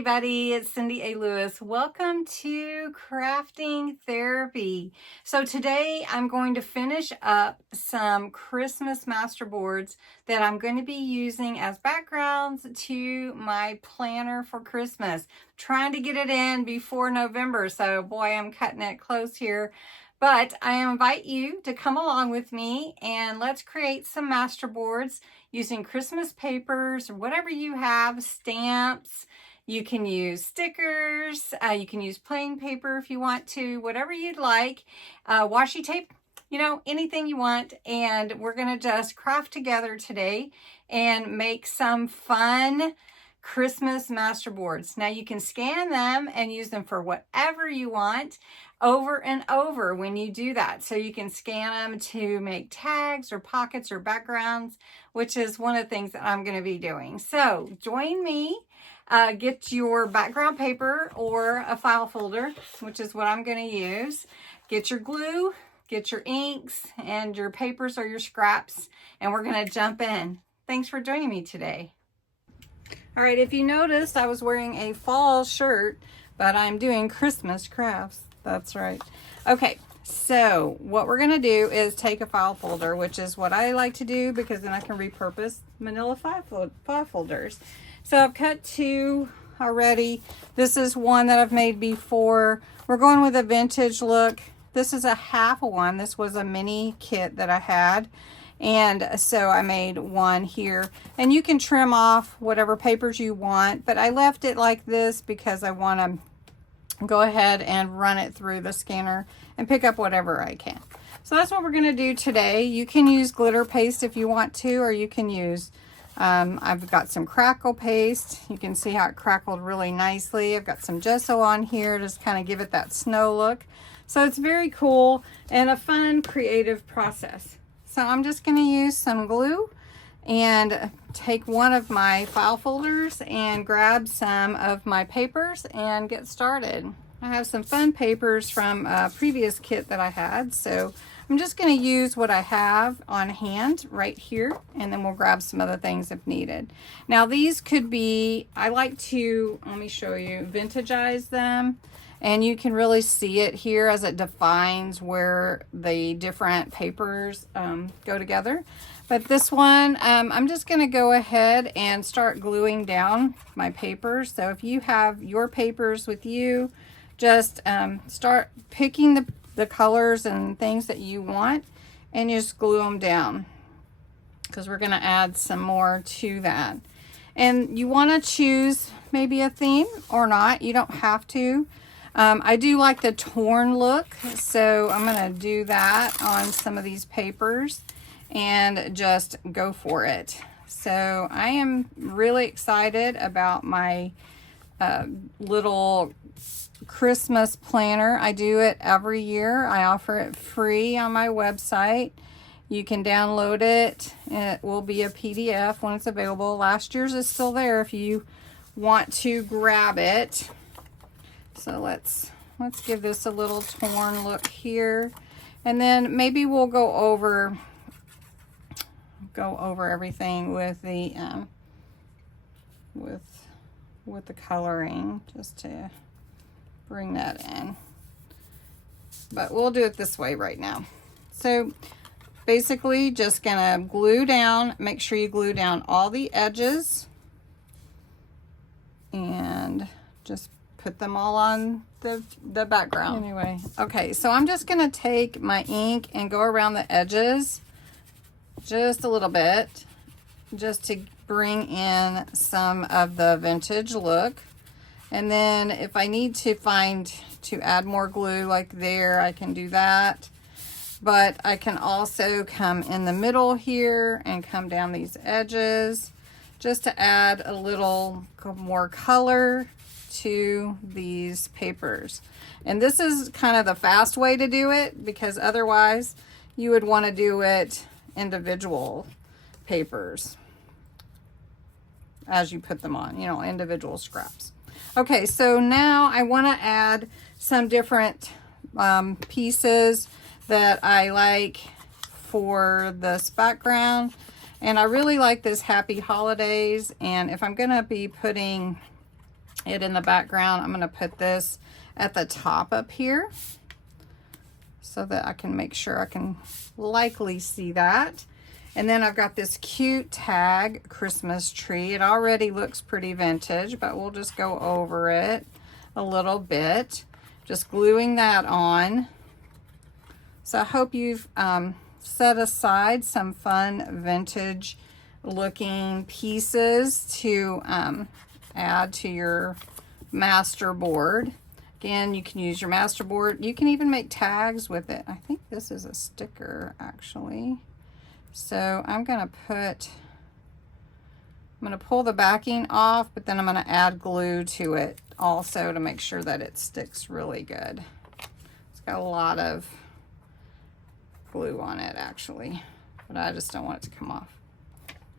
everybody, it's Cindy A. Lewis. Welcome to Crafting Therapy. So today I'm going to finish up some Christmas masterboards that I'm going to be using as backgrounds to my planner for Christmas. Trying to get it in before November, so boy, I'm cutting it close here. But I invite you to come along with me and let's create some masterboards using Christmas papers or whatever you have, stamps. You can use stickers, you can use plain paper if you want to, whatever you'd like, washi tape, you know, anything you want. And we're gonna just craft together today and make some fun Christmas masterboards. Now you can scan them and use them for whatever you want over and over when you do that. So you can scan them to make tags or pockets or backgrounds, which is one of the things that I'm going to be doing. So join me, get your background paper or a file folder, which is what I'm going to use. Get your glue, get your inks and your papers or your scraps, and we're going to jump in. Thanks for joining me today. All right, if you noticed, I was wearing a fall shirt, but I'm doing Christmas crafts. That's right. Okay, so what we're going to do is take a file folder, which is what I like to do because then I can repurpose manila file folders. So I've cut two already. This is one that I've made before. We're going with a vintage look. This is a half one. This was a mini kit that I had. And so I made one here, and you can trim off whatever papers you want, but I left it like this because I want to go ahead and run it through the scanner and pick up whatever I can. So that's what we're going to do today. You can use glitter paste if you want to, or you can use, I've got some crackle paste. You can see how it crackled really nicely. I've got some gesso on here, just kind of give it that snow look. So it's very cool and a fun creative process. So I'm just going to use some glue and take one of my file folders and grab some of my papers and get started. I have some fun papers from a previous kit that I had, so I'm just going to use what I have on hand right here, and then we'll grab some other things if needed. Now these could be, I like to, let me show you, vintagize them. And you can really see it here as it defines where the different papers go together. But this one, I'm just going to go ahead and start gluing down my papers. So if you have your papers with you, just start picking the colors and things that you want and just glue them down, because we're going to add some more to that. And you want to choose maybe a theme or not. You don't have to. I do like the torn look, so I'm going to do that on some of these papers and just go for it. So I am really excited about my little Christmas planner. I do it every year. I offer it free on my website. You can download it. It will be a PDF when it's available. Last year's is still there if you want to grab it. So let's give this a little torn look here, and then maybe we'll go over everything with the with the coloring, just to bring that in. But we'll do it this way right now. So basically just gonna glue down, make sure you glue down all the edges and just put them all on the background. Anyway, okay, so I'm just gonna take my ink and go around the edges just a little bit, just to bring in some of the vintage look. And then if I need to add more glue like there, I can do that. But I can also come in the middle here and come down these edges just to add a little more color to these papers. And this is kind of the fast way to do it, because otherwise you would want to do it individual papers as you put them on, you know, individual scraps. Okay, so now I want to add some different pieces that I like for this background, and I really like this Happy Holidays. And if I'm gonna be putting it in the background. I'm going to put this at the top up here so that I can make sure I can likely see that. And then I've got this cute tag Christmas tree. It already looks pretty vintage, but we'll just go over it a little bit. Just gluing that on. So I hope you've set aside some fun vintage looking pieces to add to your masterboard. Again, you can use your masterboard. You can even make tags with it. I think this is a sticker actually. So I'm going to pull the backing off, but then I'm going to add glue to it also to make sure that it sticks really good. It's got a lot of glue on it actually, but I just don't want it to come off.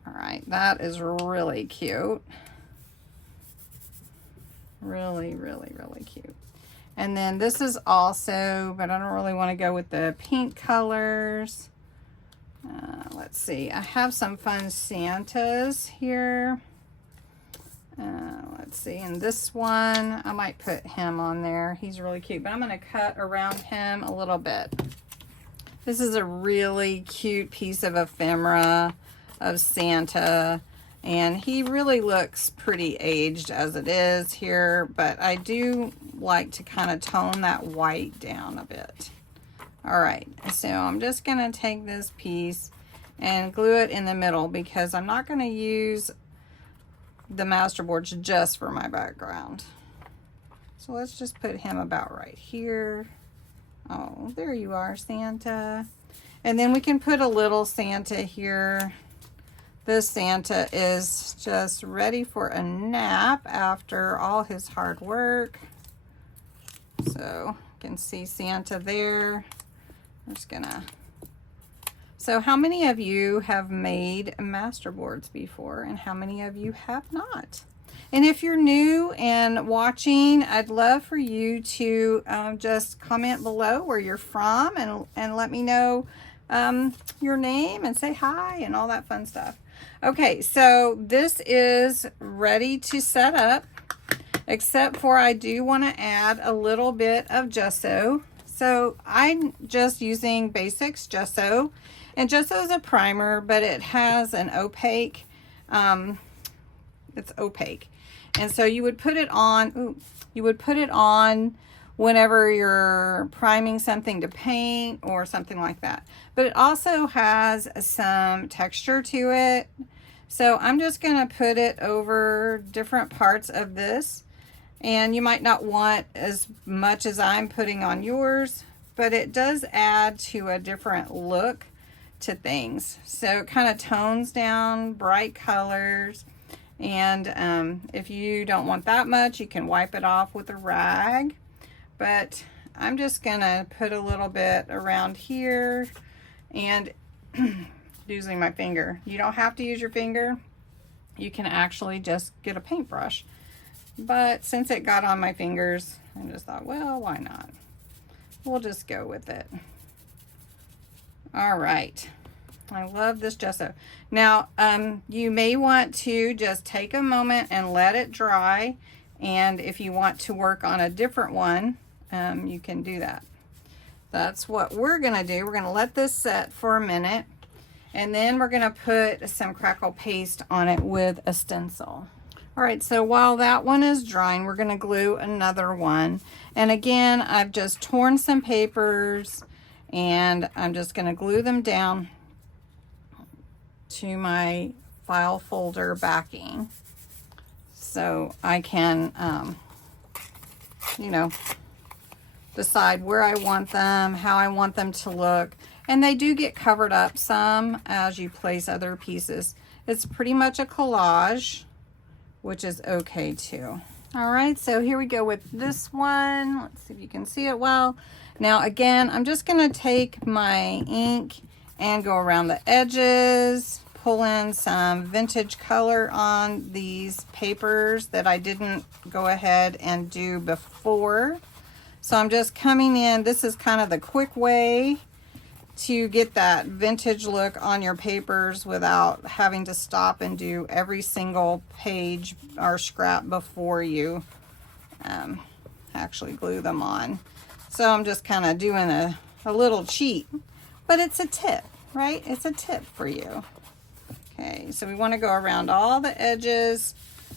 All right, that is really cute. Really, really, really cute. And then this is also, but I don't really want to go with the pink colors. Let's see, I have some fun Santas here. Let's see, and this one, I might put him on there. He's really cute, but I'm going to cut around him a little bit. This is a really cute piece of ephemera of Santa, and he really looks pretty aged as it is here, but I do like to kind of tone that white down a bit. All right, so I'm just going to take this piece and glue it in the middle because I'm not going to use the masterboards just for my background. So let's just put him about right here. Oh, there you are, Santa. And then we can put a little Santa here. This Santa is just ready for a nap after all his hard work. So you can see Santa there. I'm just gonna. So how many of you have made masterboards before and how many of you have not? And if you're new and watching, I'd love for you to just comment below where you're from and let me know your name and say hi and all that fun stuff. Okay, so this is ready to set up, except for I do want to add a little bit of gesso. So I'm just using Basics gesso, and gesso is a primer, but it has an opaque, it's opaque. And so you would put it on, whenever you're priming something to paint or something like that. But it also has some texture to it. So I'm just gonna put it over different parts of this. And you might not want as much as I'm putting on yours, but it does add to a different look to things. So it kind of tones down bright colors. And if you don't want that much, you can wipe it off with a rag. But I'm just gonna put a little bit around here and using my finger. You don't have to use your finger. You can actually just get a paintbrush. But since it got on my fingers, I just thought, well, why not? We'll just go with it. All right. I love this gesso. Now, you may want to just take a moment and let it dry. And if you want to work on a different one, you can do that. That's what we're going to do. We're going to let this set for a minute. And then we're going to put some crackle paste on it with a stencil. All right, so while that one is drying, we're going to glue another one. And again, I've just torn some papers and I'm just going to glue them down to my file folder backing so I can, you know, decide where I want them, how I want them to look. And they do get covered up some as you place other pieces. It's pretty much a collage, which is okay too. All right, so here we go with this one. Let's see if you can see it well. Now again, I'm just gonna take my ink and go around the edges, pull in some vintage color on these papers that I didn't go ahead and do before. So I'm just coming in. This is kind of the quick way to get that vintage look on your papers without having to stop and do every single page or scrap before you actually glue them on. So I'm just kind of doing a little cheat, but it's a tip, right? It's a tip for you. Okay, so we want to go around all the edges.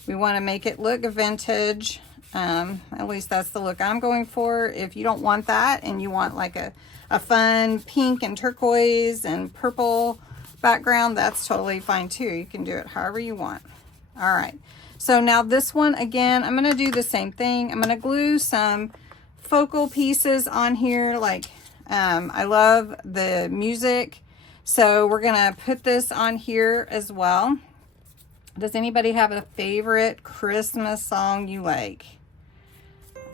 We want to make it look vintage. At least that's the look I'm going for. If you don't want that and you want like a fun pink and turquoise and purple background, that's totally fine too. You can do it however you want. All right, so now this one, again, I'm going to do the same thing. I'm going to glue some focal pieces on here. Like I love the music, so we're going to put this on here as well. Does anybody have a favorite Christmas song you like?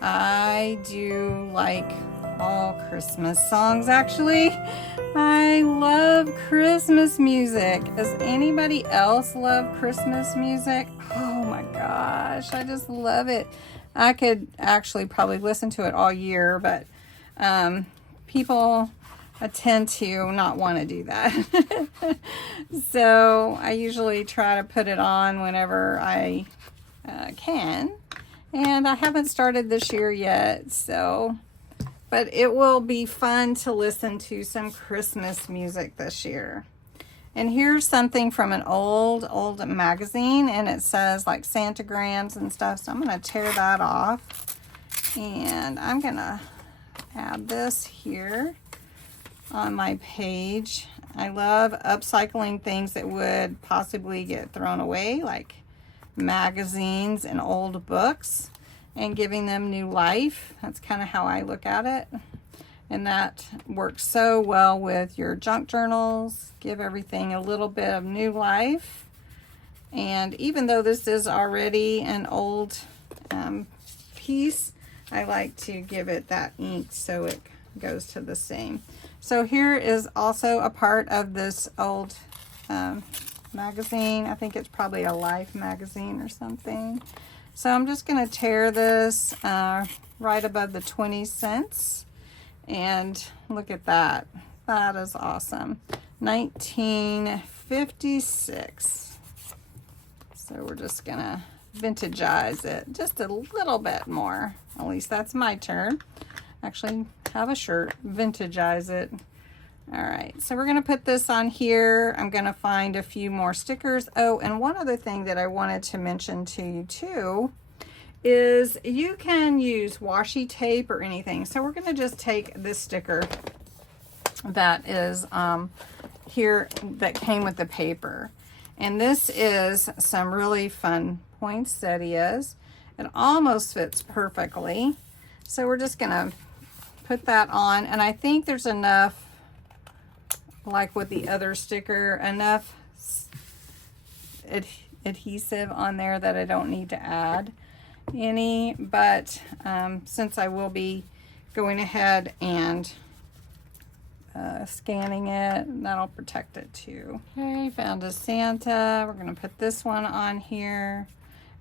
I do like all Christmas songs, actually. I love Christmas music. Does anybody else love Christmas music? Oh my gosh, I just love it. I could actually probably listen to it all year, but people tend to not want to do that. So I usually try to put it on whenever I can. And I haven't started this year yet, so, but it will be fun to listen to some Christmas music this year. And here's something from an old magazine, and it says like Santagrams and stuff, so I'm going to tear that off. And I'm going to add this here on my page. I love upcycling things that would possibly get thrown away, like magazines and old books, and giving them new life. That's kind of how I look at it. And that works so well with your junk journals. Give everything a little bit of new life. And even though this is already an old piece, I like to give it that ink so it goes to the same. So here is also a part of this old magazine. I think it's probably a Life magazine or something. So I'm just going to tear this right above the 20 cents. And look at that. That is awesome. 1956. So we're just going to vintagize it just a little bit more. At least that's my turn. Actually, have a shirt. Vintagize it. All right, so we're going to put this on here. I'm going to find a few more stickers. Oh, and one other thing that I wanted to mention to you too is you can use washi tape or anything. So we're going to just take this sticker that is here that came with the paper. And this is some really fun poinsettias. It almost fits perfectly. So we're just going to put that on. And I think there's enough, like with the other sticker, enough adhesive on there that I don't need to add any, but since I will be going ahead and scanning it, that'll protect it too. Okay, found a Santa. We're going to put this one on here,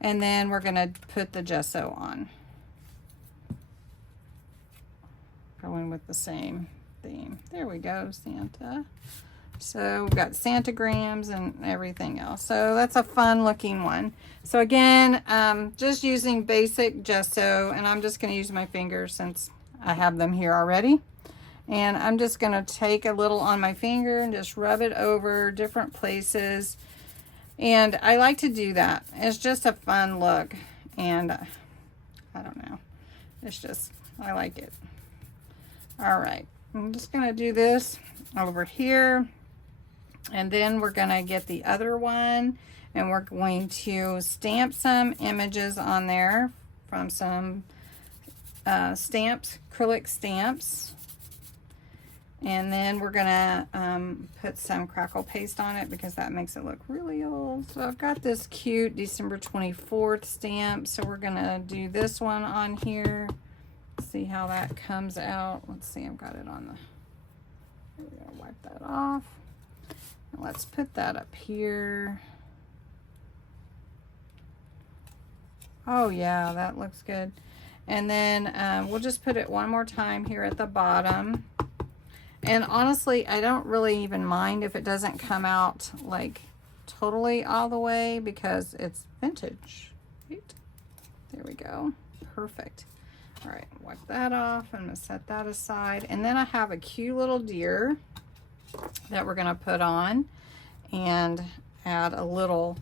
and then we're going to put the gesso on, going with the same theme. There we go, Santa. So we've got Santagrams and everything else. So that's a fun looking one. So again, just using basic gesso, and I'm just going to use my fingers since I have them here already. And I'm just going to take a little on my finger and just rub it over different places. And I like to do that. It's just a fun look. And I don't know. It's just, I like it. All right. I'm just going to do this over here, and then we're going to get the other one, and we're going to stamp some images on there from some stamps, acrylic stamps, and then we're going to put some crackle paste on it because that makes it look really old. So I've got this cute December 24th stamp, so we're going to do this one on here. See how that comes out. Let's see, I've got it on the, we're gonna wipe that off. And let's put that up here. Oh yeah, that looks good. And then we'll just put it one more time here at the bottom. And honestly, I don't really even mind if it doesn't come out like totally all the way because it's vintage. Right? There we go. Perfect. All right, wipe that off. I'm gonna set that aside. And then I have a cute little deer that we're gonna put on and add a little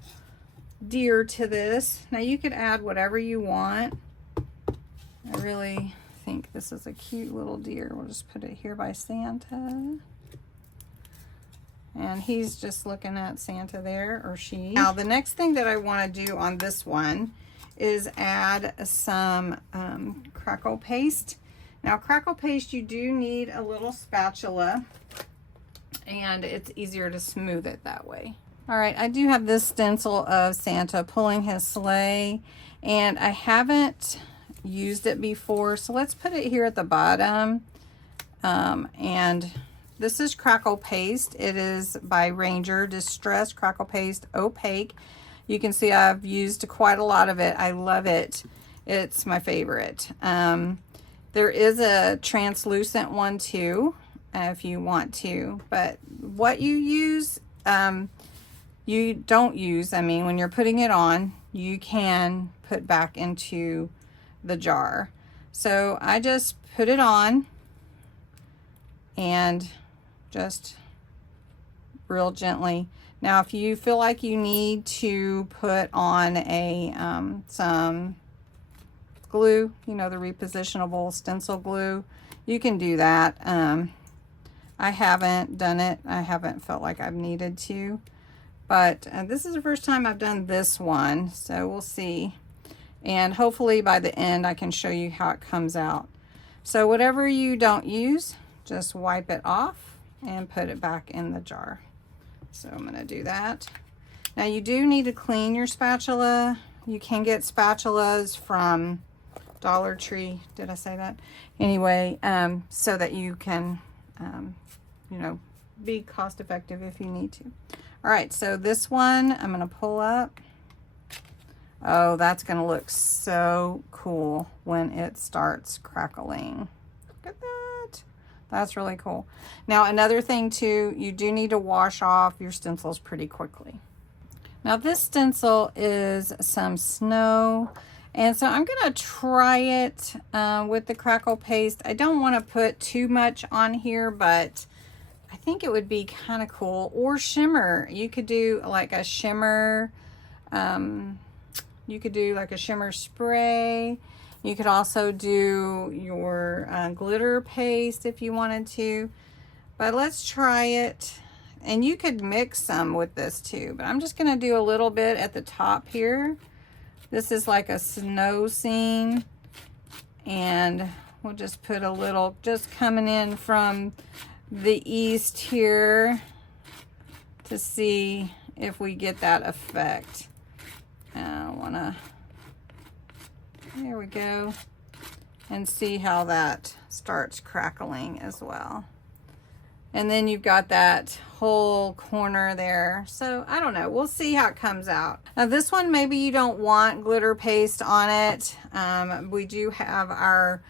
deer to this. Now you could add whatever you want. I really think this is a cute little deer. We'll just put it here by Santa. And he's just looking at Santa there, or she. Now the next thing that I want to do on this one is add some crackle paste. Now crackle paste, you do need a little spatula, and it's easier to smooth it that way. All right, I do have this stencil of Santa pulling his sleigh, and I haven't used it before, so let's put it here at the bottom. And this is crackle paste. It is by Ranger Distressed Crackle Paste Opaque. You can see I've used quite a lot of it. I love it. It's my favorite. There is a translucent one too, if you want to, but what you use, you don't use, I mean, when you're putting it on, you can put back into the jar. So I just put it on and just real gently. Now if you feel like you need to put on a some glue, you know, the repositionable stencil glue, you can do that. I haven't done it. I haven't felt like I've needed to, but this is the first time I've done this one, so we'll see. And hopefully by the end I can show you how it comes out. So whatever you don't use, just wipe it off and put it back in the jar. So I'm gonna do that. Now you do need to clean your spatula. You can get spatulas from Dollar Tree. Did I say that? Anyway, so that you can, you know, be cost effective if you need to. All right, so this one I'm gonna pull up. Oh, that's gonna look so cool when it starts crackling. Look at that. That's really cool. Now, another thing too, you do need to wash off your stencils pretty quickly. Now this stencil is some snow, and so I'm gonna try it with the crackle paste. I don't wanna put too much on here, but I think it would be kind of cool. Or shimmer. You could do like a shimmer, you could do like a shimmer spray. You could also do your glitter paste if you wanted to. But let's try it. And you could mix some with this too. But I'm just going to do a little bit at the top here. This is like a snow scene. And we'll just put a little, just coming in from the east here to see if we get that effect. I want to, there we go, and see how that starts crackling as well. And then you've got that whole corner there. So I don't know, we'll see how it comes out. Now this one, maybe you don't want glitter paste on it. We do have our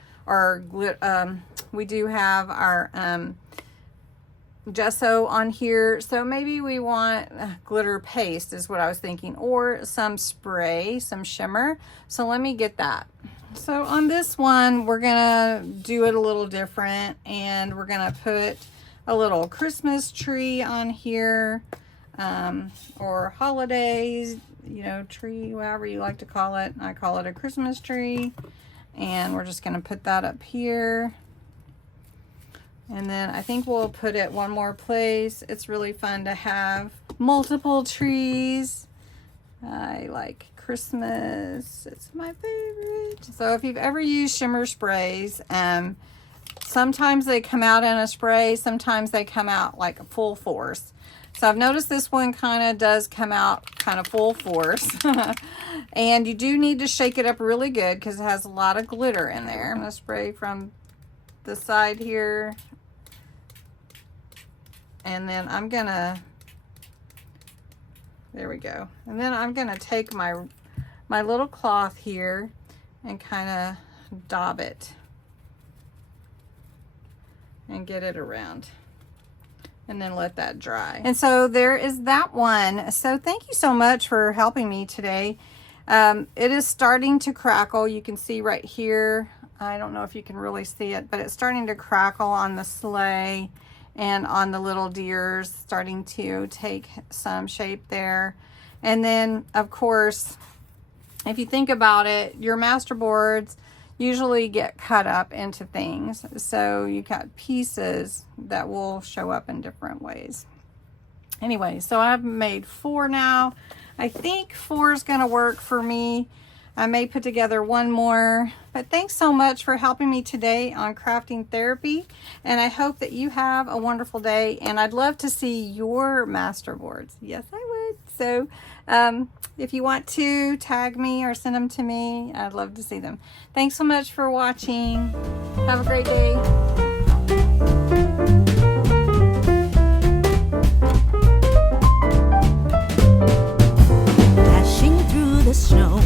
gesso on here, so maybe we want glitter paste is what I was thinking, or some spray, some shimmer. So let me get that. So on this one we're gonna do it a little different, and we're gonna put a little Christmas tree on here, or holidays, you know, tree, whatever you like to call it. I call it a Christmas tree, and we're just gonna put that up here. And then I think we'll put it one more place. It's really fun to have multiple trees. I like Christmas. It's my favorite. So if you've ever used shimmer sprays, sometimes they come out in a spray, sometimes they come out like full force. So I've noticed this one kind of does come out kind of full force. And you do need to shake it up really good because it has a lot of glitter in there. I'm going to spray from the side here. And then I'm gonna, there we go. And then I'm gonna take my little cloth here and kind of dab it and get it around. and then let that dry. And so there is that one. So thank you so much for helping me today. It is starting to crackle. You can see right here. I don't know if you can really see it, but it's starting to crackle on the sleigh and on the little deers, starting to take some shape there. And then, of course, if you think about it, your masterboards usually get cut up into things. So you got pieces that will show up in different ways. Anyway, so I've made 4 now. I think 4 is going to work for me. I may put together one more, but thanks so much for helping me today on crafting therapy. And I hope that you have a wonderful day, and I'd love to see your masterboards. Yes, I would. So if you want to tag me or send them to me, I'd love to see them. Thanks so much for watching. Have a great day. Dashing through the snow